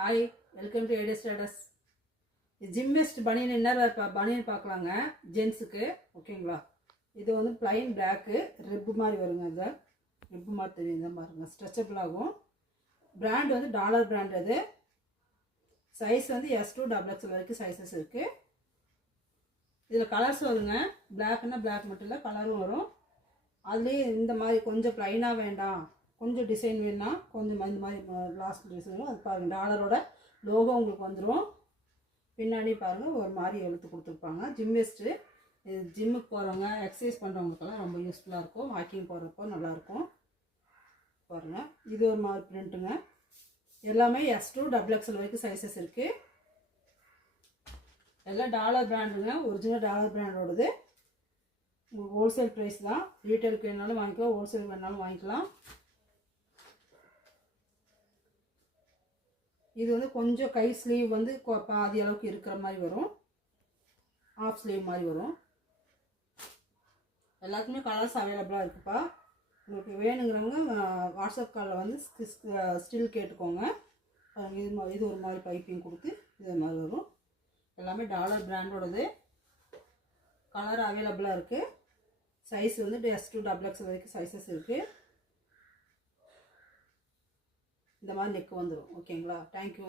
Hi, welcome to Idea Status. Gym vest banian inner banian பார்க்கலாங்க ஜென்ஸுக்கு. ஓகேங்களா, இது வந்து பிளைன் பிளாக்கு ரிப்பு மாதிரி வருங்க. இந்த ரிப்பு மாதிரி தெரியும், இந்த பாருங்க, ஸ்ட்ரெச்சபிள் ஆகும். பிராண்ட் வந்து டாலர் பிராண்ட். அது சைஸ் வந்து S2 XXL வரைக்கும் சைஸஸ் இருக்குது. இதில் கலர்ஸ் வருங்க. பிளாக்னா பிளாக் மட்டும் இல்லை, கலரும் வரும். அதுலேயே இந்த மாதிரி கொஞ்சம் ப்ளைனாக வேண்டாம், கொஞ்சம் டிசைன் வேணுன்னா கொஞ்சம் இந்த மாதிரி லாஸ்ட் டிசைனும் அது பாருங்கள். டாலரோட லோகோ உங்களுக்கு வந்துடும். பின்னாடி பாருங்கள் ஒரு மாதிரி எழுத்து கொடுத்துருப்பாங்க. Gym vest. இது ஜிம்முக்கு போகிறவங்க, எக்ஸசைஸ் பண்ணுறவங்களுக்கெல்லாம் ரொம்ப யூஸ்ஃபுல்லாக இருக்கும். வாக்கிங் போகிறப்போ நல்லாயிருக்கும். பாருங்கள், இது ஒரு மாதிரி பிரிண்ட்டுங்க. எல்லாமே S2 XXL வரைக்கும் சைஸஸ் இருக்குது. எல்லாம் டாலர் பிராண்டுங்க, ஒரிஜினல் டாலர் பிராண்டோடது. உங்களுக்கு ஹோல்சேல் ப்ரைஸ் தான். ரீட்டைலுக்கு வேணாலும் வாங்கிக்கலாம், ஹோல்சேல் வேணாலும் வாங்கிக்கலாம். இது வந்து கொஞ்சம் கை ஸ்லீவ் வந்து பாதி அளவுக்கு இருக்கிற மாதிரி வரும். ஆஃப் ஸ்லீவ் மாதிரி வரும். எல்லாத்துக்குமே கலர்ஸ் அவைலபிளாக இருக்குப்பா. உங்களுக்கு வேணுங்கிறவங்க வாட்ஸ்அப் காலில் வந்து ஸ்டில் கேட்டுக்கோங்க. இது ஒரு மாதிரி பைப்பிங் கொடுத்து இது மாதிரி வரும். எல்லாமே டாலர் பிராண்டோடது. கலர் அவைலபிளாக இருக்குது. சைஸ் வந்து S2 XXL வரைக்கும் சைஸஸ் இருக்குது. இந்த மாதிரி நெக் வந்துடும். ஓகேங்களா, தேங்க்யூ.